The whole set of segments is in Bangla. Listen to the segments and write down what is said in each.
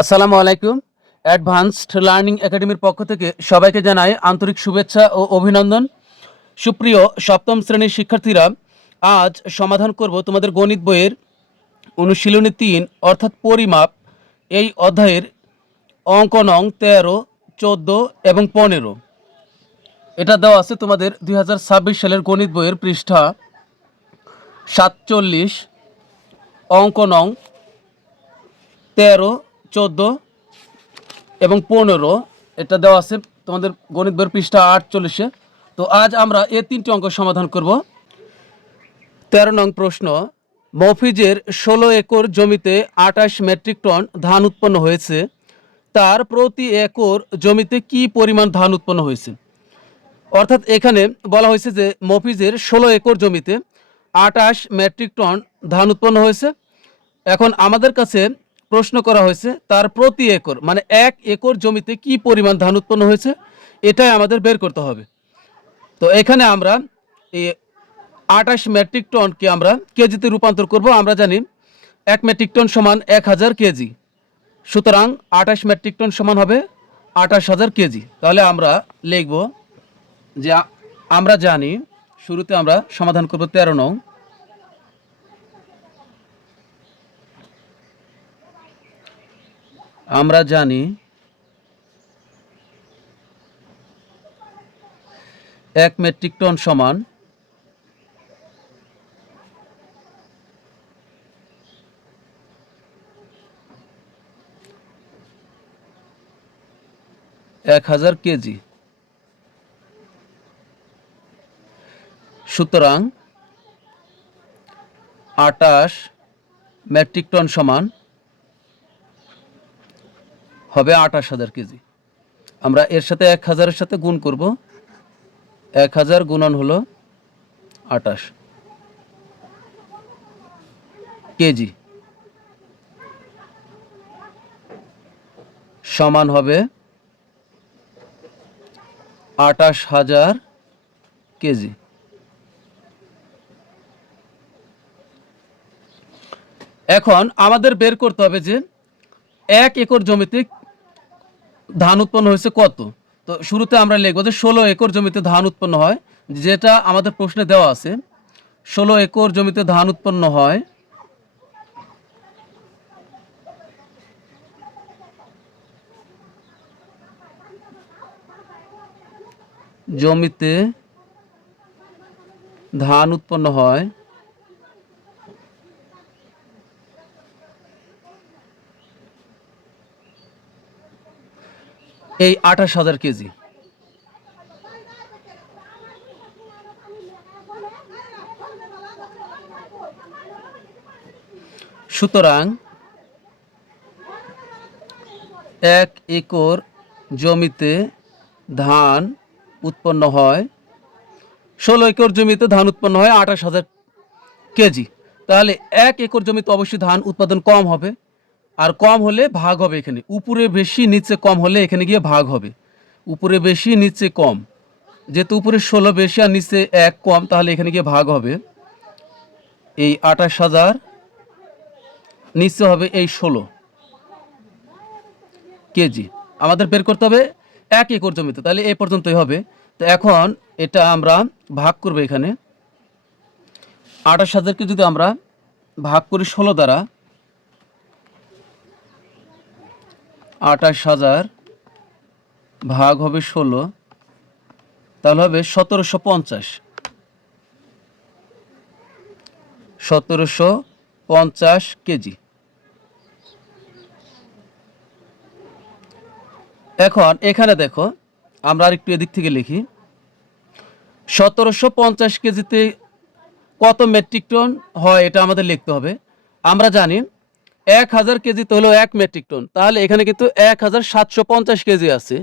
আসসালামু আলাইকুম। অ্যাডভান্সড লার্নিং একাডেমির পক্ষ থেকে সবাইকে জানাই আন্তরিক শুভেচ্ছা ও অভিনন্দন। সুপ্রিয় সপ্তম শ্রেণীর শিক্ষার্থীরা, আজ সমাধান করব তোমাদের গণিত বইয়ের অনুশীলনী ৩ অর্থাৎ পরিমাপ এই অধ্যায়ের অঙ্ক নং ১৩, ১৪ এবং ১৫। এটা দেওয়া আছে তোমাদের ২০২৬ সালের গণিত বইয়ের পৃষ্ঠা ৪৭, অঙ্ক নং ১৩, ১৪ এবং ১৫। এটা দেওয়া আছে তোমাদের গণিত বইয়ের পৃষ্ঠা ৪৮-এ। তো আজ আমরা এই ৩টি অঙ্ক সমাধান করব। ১৩ নং প্রশ্ন, মফিজের ১৬ একর জমিতে ২৮ মেট্রিক টন ধান উৎপন্ন হয়েছে। তার প্রতি একর জমিতে কি পরিমাণ ধান উৎপন্ন হয়েছে? অর্থাৎ এখানে বলা হয়েছে যে মফিজের ১৬ একর জমিতে ২৮ মেট্রিক টন ধান উৎপন্ন হয়েছে। এখন আমাদের কাছে প্রশ্ন করা হয়েছে তার প্রতি একর, মানে ১ একর জমিতে কি পরিমাণ ধান উৎপন্ন হয়েছে, এটাই আমাদের বের করতে হবে। তো এখানে আমরা এই ২৮ মেট্রিক টনকে আমরা কেজিতে রূপান্তর করব। আমরা জানি ১ মেট্রিক টন সমান ১,০০০ কেজি। সুতরাং ২৮ মেট্রিক টন সমান হবে ২৮,০০০ কেজি। তাহলে আমরা লিখব যে আমরা জানি, শুরুতে আমরা সমাধান করব ১৩ নং। আমরা জানি ১ মেট্রিক টন সমান ১,০০০ কেজি। সুতরাং ২৮ মেট্রিক টন সমান হবে ২৮,০০০ কেজি। আমরা এর সাথে ১,০০০-এর সাথে গুণ করব। ১,০০০ গুণন হলো ২৮ কেজি, সমান হবে ২৮,০০০ কেজি। এখন আমাদের বের করতে হবে যে ১ একর জমিতে ধান উৎপন্ন হয়েছে কত। তো শুরুতে আমরা লিখব যে ১৬ একর জমিতে ধান উৎপন্ন হয়, যেটা আমাদের প্রশ্নে দেওয়া আছে। ১৬ একর জমিতে ধান উৎপন্ন হয় জমিতে ধান উৎপন্ন হয় এই ২৮,০০০ কেজি। সুতরাং ১ একর জমিতে ধান উৎপন্ন হয় ১৬ একর জমিতে ধান উৎপন্ন হয় ২৮,০০০ কেজি। তাহলে ১ একর জমিতে অবশ্যই ধান উৎপাদন কম হবে, আর কম হলে ভাগ হবে। এখানে উপরে বেশি নিচে কম হলে এখানে গিয়ে ভাগ হবে। উপরে বেশি নিচে কম, যেহেতু উপরে ১৬ বেশি আর নিচে ১ কম, তাহলে এখানে গিয়ে ভাগ হবে। এই ২৮,০০০ নিচে হবে এই ১৬ কেজি। আমাদের বের করতে হবে ১ একর জমিতে, তাহলে এই পর্যন্তই হবে। তো এখন এটা আমরা ভাগ করব। এখানে ২৮,০০০কে যদি আমরা ভাগ করি ১৬ দ্বারা, ২৮,০০০ ভাগ হবে ১৬, তাহলে হবে ১৭৫০। ১৭৫০ কেজি। এখন এখানে দেখো, আমরা আরেকটু এদিক থেকে লিখি। ১৭৫০ কেজিতে কত মেট্রিক টন হয় এটা আমাদের লিখতে হবে। আমরা জানি ১,০০০ কেজিতে হলো ১ মেট্রিক টন, তাহলে এখানে কিন্তু ১,৭৫০ কেজি আছে।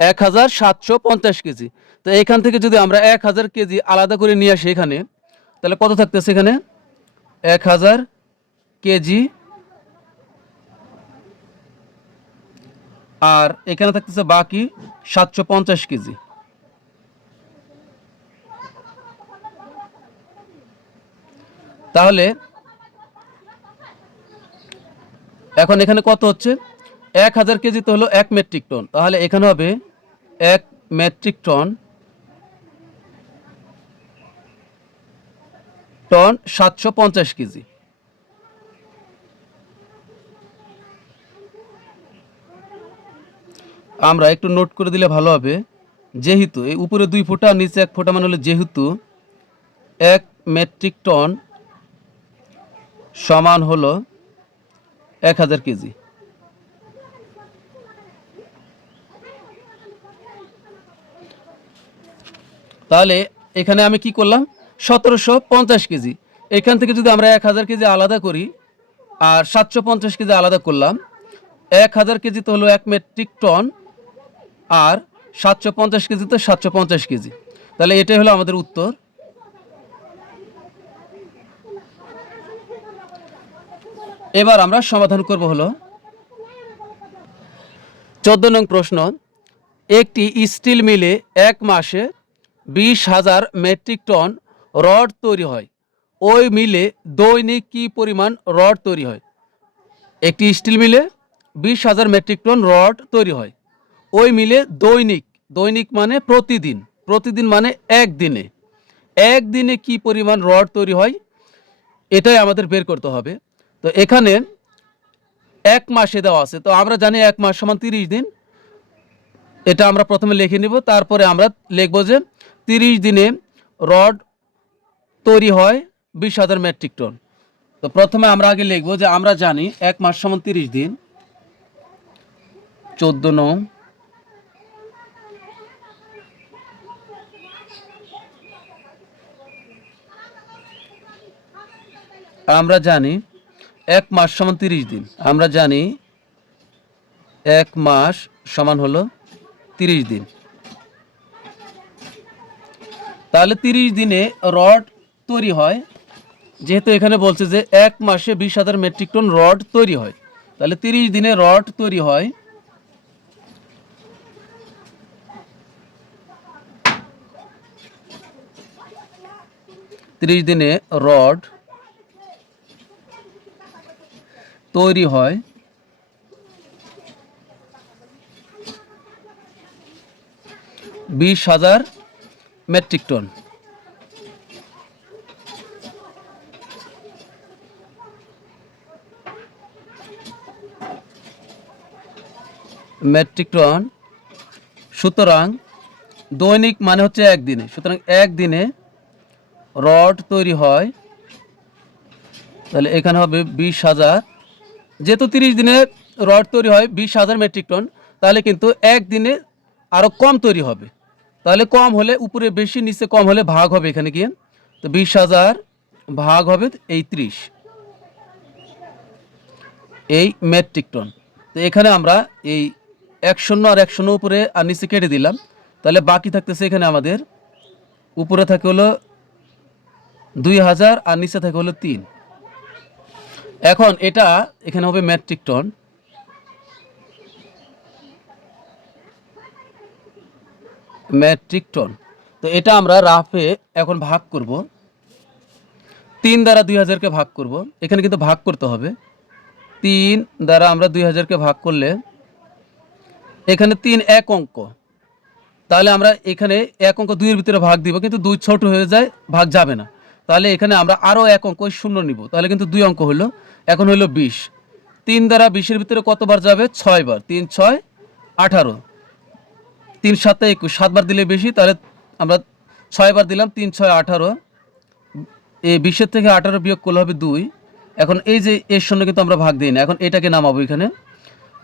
১,৭৫০ কেজি। তো এখান থেকে যদি আমরা ১,০০০ কেজি আলাদা করে নিয়ে আসি এখানে, তাহলে কত থাকতেছে এখানে? ১,০০০ কেজি, আর এখানে থাকতেছে বাকি ৭৫০ কেজি। তাহলে এখন এখানে কত হচ্ছে? 1000 কেজি তো হলো 1 মেট্রিক টন, তাহলে এখানে হবে 1 মেট্রিক টন 750 কেজি। আমরা একটু নোট করে দিলে ভালো হবে, যেহেতু এই উপরে 2 ফুটা নিচে 1 ফুটা মানে হলো যেহেতু 1 মেট্রিক টন সমান হলো 1000 কেজি। তাহলে এখানে আমি কি করলাম, 1750 কেজি। এখান থেকে যদি আমরা 1000 কেজি আলাদা করি আর 750 কেজি আলাদা করলাম, 1000 কেজি তো হলো 1 মেট্রিক টন আর 750 কেজি তো 750 কেজি। তাহলে এটাই হলো আমাদের উত্তর। এবার আমরা সমাধান করব হলো 14 নং প্রশ্ন। একটি স্টিল মিলে 1 মাসে 20,000 মেট্রিক টন রড তৈরি হয়, ওই মিলে দৈনিক কি পরিমাণ রড তৈরি হয়? একটি স্টিল মিলে 20,000 মেট্রিক টন রড তৈরি হয়, ওই মিলে দৈনিক, দৈনিক মানে প্রতিদিন, প্রতিদিন মানে একদিনে, একদিনে কি পরিমাণ রড তৈরি হয় এটাই আমাদের বের করতে হবে। তো এখানে 1 মাসে দেওয়া আছে, তো আমরা জানি 1 মাস সমান 30 দিন। এটা আমরা প্রথমে লিখে নিব, তারপরে আমরা লিখব যে 30 দিনে রড তৈরি হয় 20,000 মেট্রিক টন। তো প্রথমে আমরা আগে লিখব যে আমরা জানি 1 মাস সমান 30 দিন। 14 নং, আমরা জানি 1 মাস সমান 30 দিন। আমরা জানি 1 মাস সমান হলো 30 দিন। তাহলে 30 দিনে রড তৈরি হয়, যেহেতু এখানে বলছে যে 1 মাসে 20,000 মেট্রিক টন রড তৈরি হয়, তাহলে 30 দিনে রড তৈরি হয় 30 দিনে রড তৈরি হয় 20,000 মেট্রিক টন। মেট্রিক টন, সুতরাং দৈনিক মানে হচ্ছে একদিনে, সুতরাং একদিনে রড তৈরি হয়, তাহলে এখানে হবে 20,000। যেহেতু 30 দিনে রড তৈরি হয় 20,000 মেট্রিক টন, তাহলে কিন্তু একদিনে আরও কম তৈরি হবে। তাহলে কম হলে উপরে বেশি নিচে কম হলে ভাগ হবে এখানে গিয়ে, তো 20,000 ভাগ হবে এই 30, এই মেট্রিক টন। তো এখানে আমরা এই 1 আর 1 উপরে আর নিচে কেটে দিলাম, তাহলে বাকি থাকতেছে এখানে আমাদের উপরে থাকে হলো 2,000 আর নিচে থাকে হলো 3। এখন এটা এখানে হবে মেট্রিক টন, মেট্রিক টন। তো এটা আমরা রাফে এখন ভাগ করব, 3 দ্বারা 2,000কে ভাগ করব, এখানে কিন্তু ভাগ করতে হবে। 3 দ্বারা আমরা 2,000কে ভাগ করলে এখানে 3 এক অঙ্ক, তাহলে আমরা এখানে এক অঙ্ক 2 এর ভিতরে ভাগ দিব, কিন্তু 2 ছোট হয়ে যায়, ভাগ যাবে না। তাহলে এখানে আমরা আরও এক অঙ্ক শূন্য নিব, তাহলে কিন্তু 2 অঙ্ক হলো, এখন হলো 20। 3 দ্বারা 20-এর ভিতরে কতবার যাবে? 6 বার। 3 6 18, 3 7 21, 7 বার দিলে বেশি, তাহলে আমরা 6 বার দিলাম, 3 6 18। এই 20-এর থেকে 18 বিয়োগ করলে হবে 2। এখন এই যে এর শূন্য কিন্তু আমরা ভাগ দিই না, এখন এটাকে নামাবো এখানে।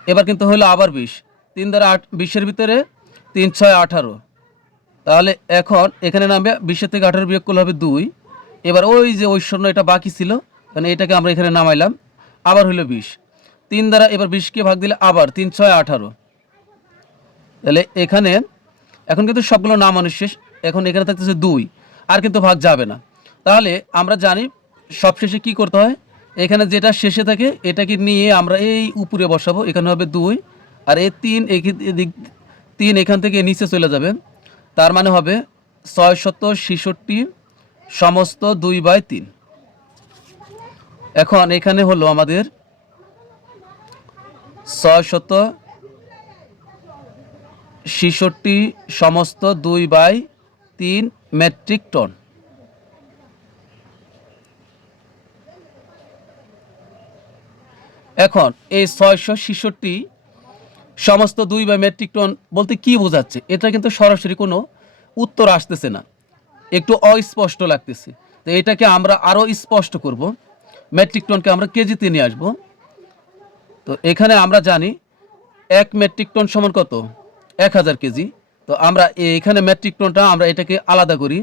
এবার কিন্তু হলো আবার 20, 3 দ্বারা 20-এর ভিতরে 3 6 18, তাহলে এখন এখানে নামবে 20-এর থেকে 18 বিয়োগ করলে হবে 2। এবার ওই যে ওই শূন্য এটা বাকি ছিল, মানে এটাকে আমরা এখানে নামাইলাম, আবার হলো 20। 3 দ্বারা এবার 20কে ভাগ দিলে আবার 3 6 18, তাহলে এখানে এখন কিন্তু সবগুলো নামানো শেষ, এখন এখানে থাকতেছে 2, আর কিন্তু ভাগ যাবে না। তাহলে আমরা জানি সবশেষে কি করতে হয়, এখানে যেটা শেষে থাকে এটাকে নিয়ে আমরা এই উপরে বসাবো, এখানে হবে 2, আর এই 3 এদিক 3 এখান থেকে নিচে চলে যাবে, তার মানে হবে 666 সমস্ত 2/3। এখন এখানে হলো আমাদের 666 সমস্ত 2/3 মেট্রিক টন। এখন এই 666 সমস্ত 2 মেট্রিক টন বলতে কি বোঝাচ্ছে? এটা কিন্তু সরাসরি কোনো উত্তর আসতেছে না, একটু অস্পষ্ট লাগতেছে। তো এটাকে আমরা আরও স্পষ্ট করব, মেট্রিক টনকে আমরা কেজিতে নিয়ে আসব। তো এখানে আমরা জানি 1 মেট্রিক টন সমান কত? 1000 কেজি। তো আমরা এখানে মেট্রিক টনটা আমরা এটাকে আলাদা করি।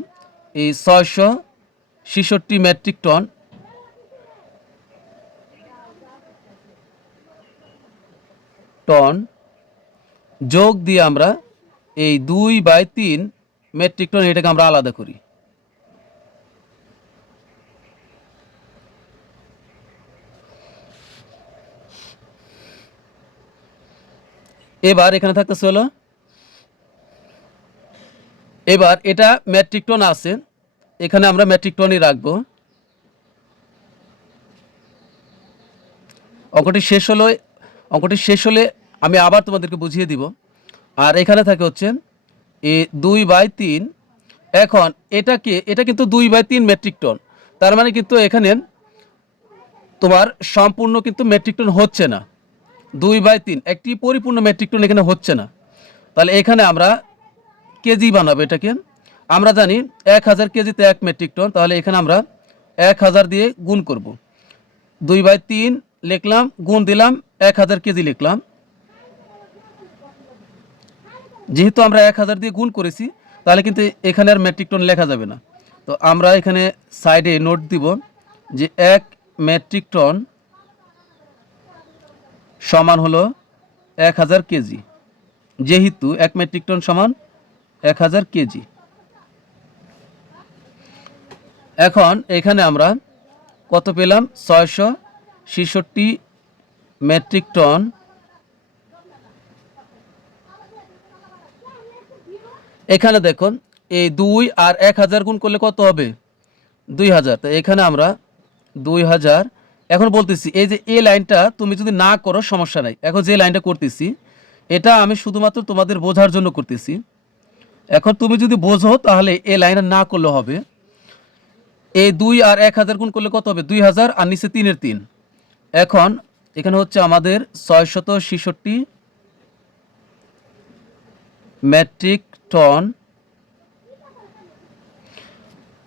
এই 666 মেট্রিক টন যোগ দিয়ে আমরা এই 2/3 মেট্রিক টন এটাকে আমরা আলাদা করি। এবার এখানে থাকতেছে হলো, এবার এটা মেট্রিক টন আছে, এখানে আমরা মেট্রিক টনই রাখবো। অঙ্কটি শেষ হলে আমি আবার তোমাদেরকে বুঝিয়ে দিব। আর এখানে থাকে হচ্ছে এ 2/3। এখন এটা কিন্তু 2/3 মেট্রিক টন, তার মানে কিন্তু এখানে তোমার সম্পূর্ণ কিন্তু মেট্রিক টন হচ্ছে না। 2/3 একটি পরিপূর্ণ মেট্রিক টন এখানে হচ্ছে না। তাহলে এখানে আমরা কেজি বানাবো এটাকে। আমরা জানি 1000 কেজিতে 1 মেট্রিক টন, তাহলে এখানে আমরা 1000 দিয়ে গুণ করব। 2/3 লিখলাম, গুণ দিলাম, 1000 কেজি লিখলাম। যেহেতু আমরা 1000 দিয়ে গুণ করেছি, তাহলে কিন্তু এখানে আর মেট্রিক টন লেখা যাবে না। তো আমরা এখানে সাইডে নোট দিব যে 1 মেট্রিক টন সমান হলো 1000 কেজি, যেহেতু 1 মেট্রিক টন সমান 1000 কেজি। এখন এখানে আমরা কত পেলাম? 666 মেট্রিক টন এখানে দেখুন এই 2 আর 1000 গুণ করলে কত হবে? 2000। তো এখানে আমরা 2000। এখন বলতেছি এই যে এই লাইনটা তুমি যদি না করো সমস্যা নাই, এখন যে লাইনটা করতেছি এটা আমি শুধুমাত্র তোমাদের বোঝার জন্য করতেছি। এখন তুমি যদি বোঝো তাহলে এই লাইনটা না করলে হবে। এই 2 আর 1000 গুণ করলে কত হবে? 2000 আর নিচে 3 এর 3। এখন এখানে হচ্ছে আমাদের 666 মেট্রিক টন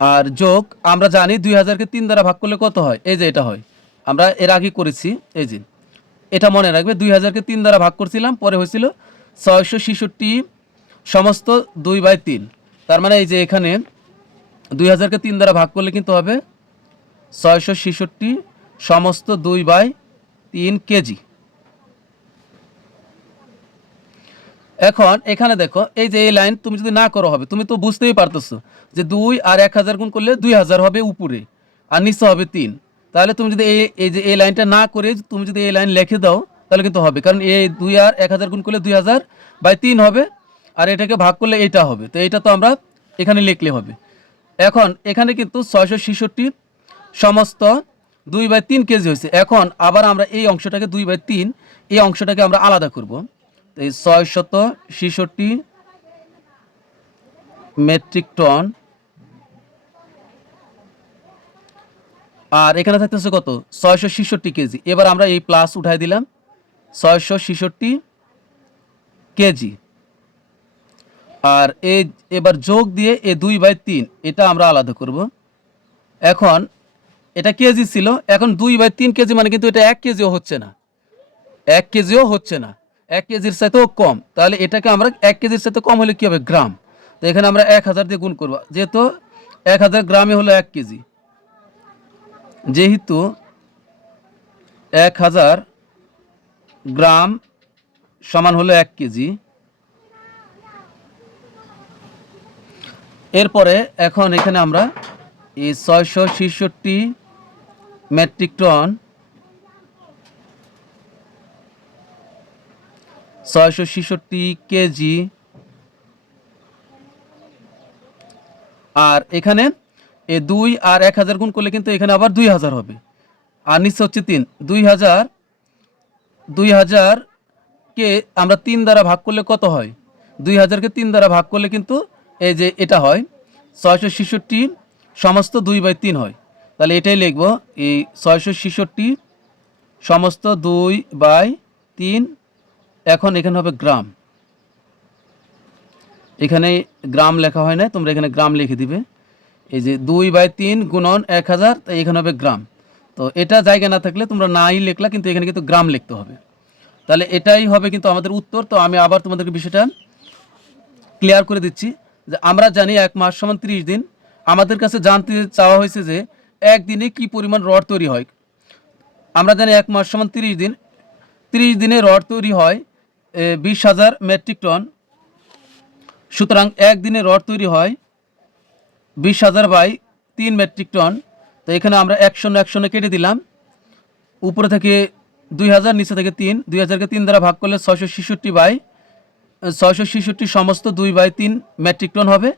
আর যোগ আমরা জানি 2000কে 3 দ্বারা ভাগ করলে কত হয়? এই যে এটা হয়, আমরা এর আগে করেছি। এই যে এটা মনে রাখবে, 2000কে 3 দ্বারা ভাগ করছিলাম, পরে হয়েছিল 666 সমস্ত 2/3। তার মানে এই যে এখানে 2000কে 3 দ্বারা ভাগ করলে কিন্তু হবে 666 সমস্ত 2/3 কেজি। এখন এখানে দেখো এই যে এই লাইন তুমি যদি না করো হবে, তুমি তো বুঝতেই পারতেছো যে 2 আর 1000 গুণ করলে 2000 হবে উপরে আর নিচে হবে 3। তাহলে তুমি যদি এই যে এই লাইনটা না করে তুমি যদি এই লাইন লিখে দাও তাহলে কিন্তু হবে, কারণ এই 2 আর 1000 গুণ করলে 2000/3 হবে আর এটাকে ভাগ করলে এইটা হবে। তো এইটা তো আমরা এখানে লিখলে হবে। এখন এখানে কিন্তু 666 সমস্ত 2/3 কেজি হয়েছে। এখন আবার আমরা এই অংশটাকে 2/3 এই অংশটাকে আমরা আলাদা করব। এই 666 মেট্রিক টন আর এখানে থাকতেছে কত? 666 কেজি। এবার আমরা এই প্লাস উঠাই দিলাম, 666 কেজি। আর এই এবার যোগ দিয়ে এই 2/3 এটা আমরা আলাদা করব। এখন এটা কেজি ছিল, এখন 2/3 কেজি মানে কিন্তু এটা 1 কেজিও হচ্ছে না, 1 কেজিও হচ্ছে না, 1 কেজির সাথেও কম। তাহলে এটাকে আমরা 1 কেজির সাথে কম হলে কী হবে? গ্রাম। তো এখানে আমরা 1000 দিয়ে গুণ করব, যেহেতু 1000 গ্রামে হলো 1 কেজি, যেহেতু 1000 গ্রাম সমান হলো 1 কেজি। এরপরে এখন এখানে আমরা এই 666 মেট্রিক টন 666 কেজি আর এখানে এই 2 আর 1000 গুণ করলে কিন্তু এখানে আবার 2000 হবে আর নিচে হচ্ছে 3। 2000-কে আমরা 3 দ্বারা ভাগ করলে কত হয়? 2000-কে 3 দ্বারা ভাগ করলে কিন্তু এই যে এটা হয় 666 সমস্ত 2/3 হয়। তাহলে এটাই লিখব, এই 666 সমস্ত 2/3। এখন এখানে হবে গ্রাম, এখানে গ্রাম লেখা হয় না, তোমরা এখানে গ্রাম লিখে দিবে। এই যে 2/3 গুণন 1000, তাই এখানে হবে গ্রাম। তো এটা জায়গা না থাকলে তোমরা নাই লিখলা, কিন্তু এখানে কিন্তু গ্রাম লিখতে হবে। তাহলে এটাই হবে কিন্তু আমাদের উত্তর। তো আমি আবার তোমাদেরকে বিষয়টা ক্লিয়ার করে দিচ্ছি যে আমরা জানি 1 মাস সমান 30 দিন। আমাদের কাছে জানতে চাওয়া হয়েছে যে একদিনে কি পরিমাণ রড তৈরি হয়। আমরা জানি 1 মাস সমান 30 দিন, 30 দিনে রড তৈরি হয় 20,000 মেট্রিক টন। সুতরাং একদিনে রড তৈরি হয় 20,000 বাই 3 মেট্রিক টন। তো এখানে আমরা 100 কেটে দিলাম, উপরে থেকে 2000, নিচে থেকে 3, 2000-কে 3 দ্বারা ভাগ করলে 666 সমস্ত 2/3 মেট্রিক টন হবে।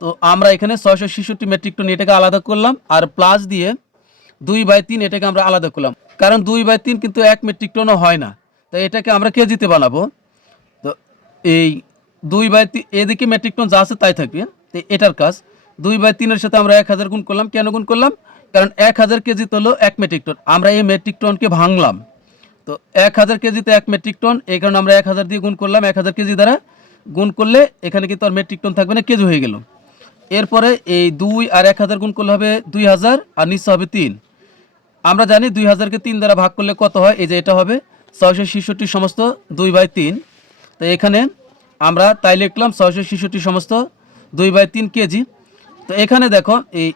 তো আমরা এখানে 666 মেট্রিক টন এটাকে আলাদা করলাম, আর প্লাস দিয়ে 2/3 এটাকে আমরা আলাদা করলাম, কারণ 2/3 কিন্তু 1 মেট্রিক টনও হয় না। তো এটাকে আমরা কেজিতে বানাবো। তো এই 2/3 এদিকে মেট্রিক টন যা আছে তাই থাকবে। তো এটার কাজ 2/3-এর সাথে আমরা 1000 গুণ করলাম। কেন গুণ করলাম? কারণ 1000 কেজিতে হলো 1 মেট্রিক টন, আমরা এই মেট্রিক টনকে ভাঙলাম। তো 1000 কেজিতে 1 মেট্রিক টন, এই কারণে আমরা 1000 দিয়ে গুণ করলাম। 1000 কেজি দ্বারা গুণ করলে এখানে কিন্তু আর মেট্রিক টন থাকবে না, কেজি হয়ে গেল। এরপরে এই 2 আর 1000 গুণ করলে হবে 2000, আর নিচে হবে 3। আমরা জানি 2000-কে 3 দ্বারা ভাগ করলে কত হয়, এই যে এটা হবে 666 সমস্ত 2/3। তো এখানে আমরা তাই লিখলাম 666 সমস্ত 2/3 কেজি। তো এখানে দেখো এই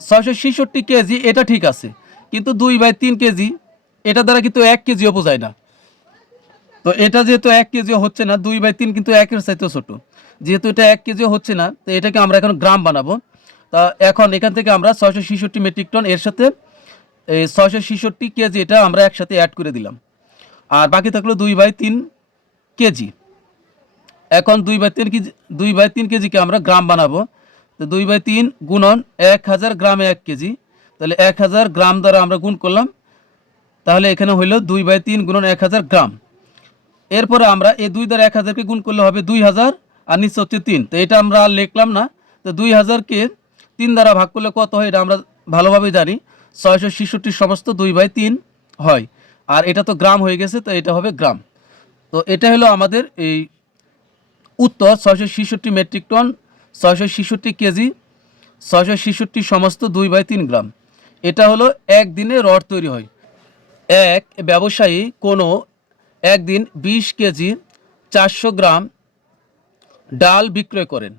666 কেজি এটা ঠিক আছে, কিন্তু 2/3 কেজি এটা দ্বারা কিন্তু 1 কেজিও বোঝায় না। তো এটা যেহেতু 1 কেজিও হচ্ছে না, 2/3 কিন্তু 1-এর চাইতেও ছোট, যেহেতু এটা 1 কেজিও হচ্ছে না, তো এটাকে আমরা এখন গ্রাম বানাবো। তা এখন এখান থেকে আমরা 666 মেট্রিক টন এর সাথে এই 666 কেজি এটা আমরা একসাথে অ্যাড করে দিলাম, আর বাকি থাকলো 2/3 কেজি। এখন 2/3 কেজিকে আমরা গ্রাম বানাবো। তো 2/3 গুণন 1000 গ্রামে 1 কেজি, তাহলে 1000 গ্রাম দ্বারা আমরা গুণ করলাম, তাহলে এখানে হইল 2/3 গুণন 1000 গ্রাম। এরপরে আমরা এই 2 দ্বারা 1000-কে গুণ করলে হবে 2000, আর নিচে হচ্ছে 3। তো এটা আমরা আর লিখলাম না। তো 2000-কে 3 দ্বারা ভাগ করলে কত হয় এটা আমরা ভালোভাবে জানি, 666 সমস্ত 2/3 হয়। আর এটা তো গ্রাম হয়ে গেছে, তো এটা হবে গ্রাম। তো এটা হলো আমাদের এই উত্তর, 666 মেট্রিক টন, 666 কেজি, 666 সমস্ত 2/3 গ্রাম। এটা হলো একদিনে রড তৈরি হয়। এক ব্যবসায়ী কোনো একদিন 20 কেজি 400 গ্রাম ডাল বিক্রয় করেন।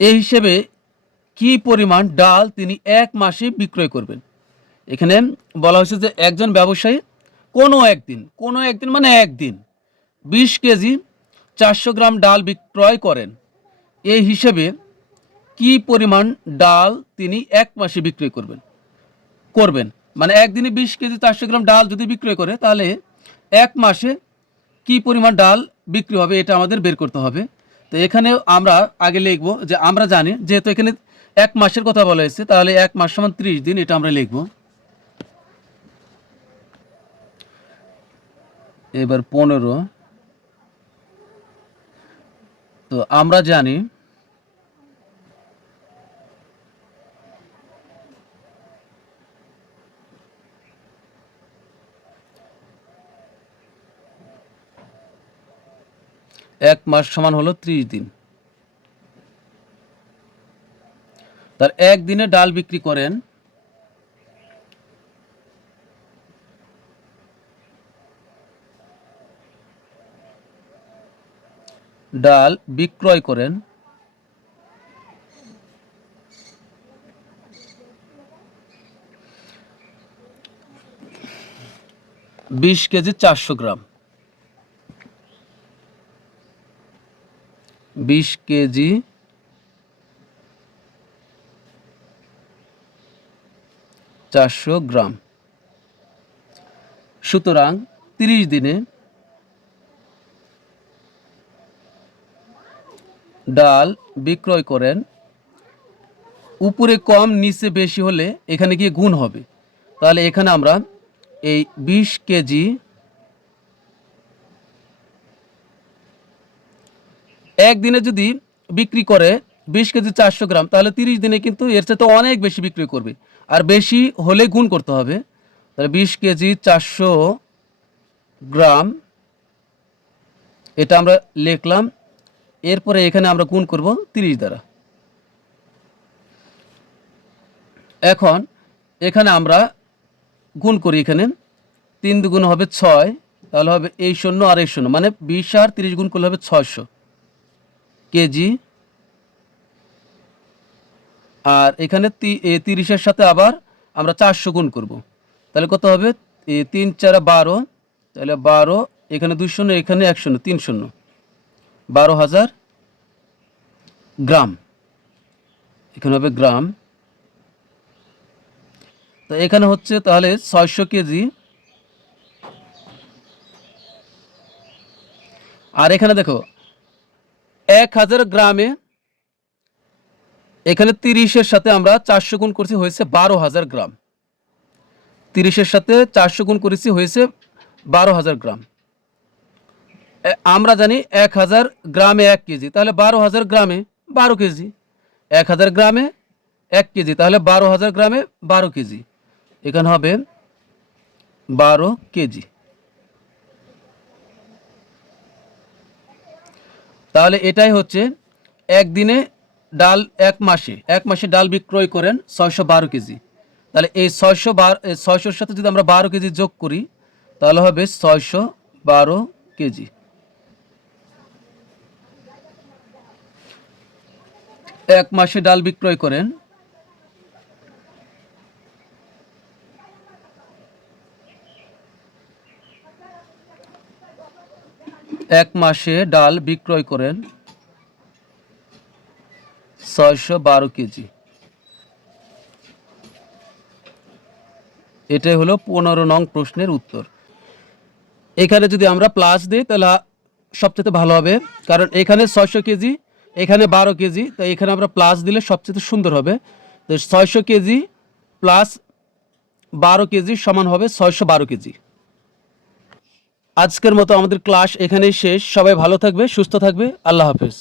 এই হিসেবে কি পরিমাণ ডাল তিনি 1 মাসে বিক্রয় করবেন? এখানে বলা হয়েছে যে একজন ব্যবসায়ী কোনো একদিন মানে একদিন 20 কেজি 400 গ্রাম ডাল বিক্রয় করেন। এই হিসেবে কি পরিমাণ ডাল তিনি 1 মাসে বিক্রয় করবেন মানে একদিনে 20 কেজি 400 গ্রাম ডাল যদি বিক্রয় করে, তাহলে 1 মাসে কি পরিমাণ ডাল বিক্রি হবে এটা আমাদের বের করতে হবে। তো এখানে আমরা আগে লিখব যে আমরা জানি যেহেতু এখানে 1 মাসের কথা বলা হয়েছে, তাহলে 1 মাস সমান 30 দিন, এটা আমরা লিখব। এবার 15। তো আমরা জানি এক মাস সমান হলো 30 দিন। তার একদিনে ডাল বিক্রি করেন ডাল বিক্রয় করেন 20 কেজি 400 গ্রাম। 20 কেজি 400 গ্রাম। সুতরাং 30 দিনে ডাল বিক্রয় করেন, উপরে কম নিচে বেশি হলে এখানে গিয়ে গুণ হবে। তাহলে এখানে আমরা এই 20 কেজি একদিনে যদি বিক্রি করে 20 কেজি 400 গ্রাম, তাহলে 30 দিনে কিন্তু এর চেয়ে তো অনেক বেশি বিক্রি করবে। আর বেশি হলে গুণ করতে হবে। তাহলে 20 কেজি 400 গ্রাম, এটা আমরা লিখলাম। এরপরে এখানে আমরা গুণ করব 30 দ্বারা। এখন এখানে আমরা গুণ করি, এখানে 3 দুগুণ হবে 6, তাহলে হবে এই 0 আর এই 0, মানে 20 আর 30 গুণ করলে হবে 600 কেজি। আর এখানে 30-এর সাথে আবার আমরা 400 গুণ করব, তাহলে কত হবে? 3 4 12, তাহলে 12, এখানে 2 শূন্য, এখানে 1 শূন্য, 3 শূন্য, 12,000 গ্রাম। এখানে হবে গ্রাম। তো এখানে হচ্ছে তাহলে 600 কেজি। আর এখানে দেখো 1000 গ্রামে, এখানে 30-এর সাথে আমরা 400 গুণ করছি, হয়েছে 12,000 গ্রাম। 30-এর সাথে 400 গুণ করেছি, হয়েছে 12,000 গ্রাম। আমরা জানি 1000 গ্রামে 1 কেজি, তাহলে 12,000 গ্রামে 12 কেজি। 1000 গ্রামে 1 কেজি, তাহলে 12,000 গ্রামে 12 কেজি। এখানে হবে 12 কেজি। তাহলে এটাই হচ্ছে একদিনে ডাল, এক মাসে ডাল বিক্রয় করেন 612 কেজি। তাহলে এই 600-র সাথে যদি আমরা 12 কেজি যোগ করি, তাহলে হবে 612 কেজি। এক মাসে ডাল বিক্রয় করেন, এক মাসে ডাল বিক্রয় করেন 612 কেজি। এটাই হলো 15 নং প্রশ্নের উত্তর। এখানে যদি আমরা প্লাস দিই তাহলে সবচেয়ে ভালো হবে, কারণ এখানে 600 কেজি, এখানে 12 কেজি, তাই এখানে আমরা প্লাস দিলে সবচেয়ে সুন্দর হবে। তো 600 কেজি প্লাস 12 কেজি সমান হবে 612 কেজি। আজকের মতো আমাদের ক্লাস এখানেই শেষ। সবাই ভালো থাকবে, সুস্থ থাকবে। আল্লাহ হাফেজ।